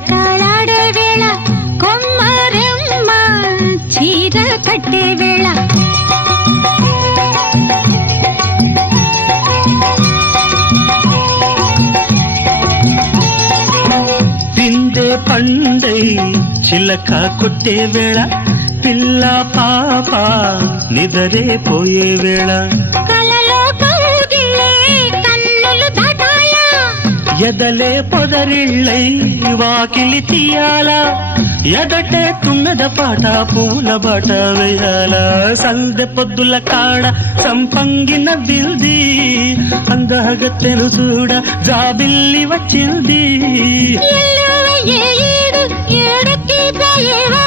జలకాలాడే వేళ కొమ్మరెమ్మ చీర కట్టే వేళ పిందే పండై చిలక కొట్టే వేళ పిల్ల పాప నిదరే పోయే వేళ కలలో కౌగిలే కన్నులు దాటాయా ఎదలే పొదరిళ్ళై వాకిలి తీయాలా ఎదటే తుమ్మెద పాట పూల బాట వేయాల సందె పొద్దుల కాడ సంపంగిన బిల్ది అందగత్తెను చూడ జాబిల్లి వచ్చింది ఏడు ఏడుకి పోయేవా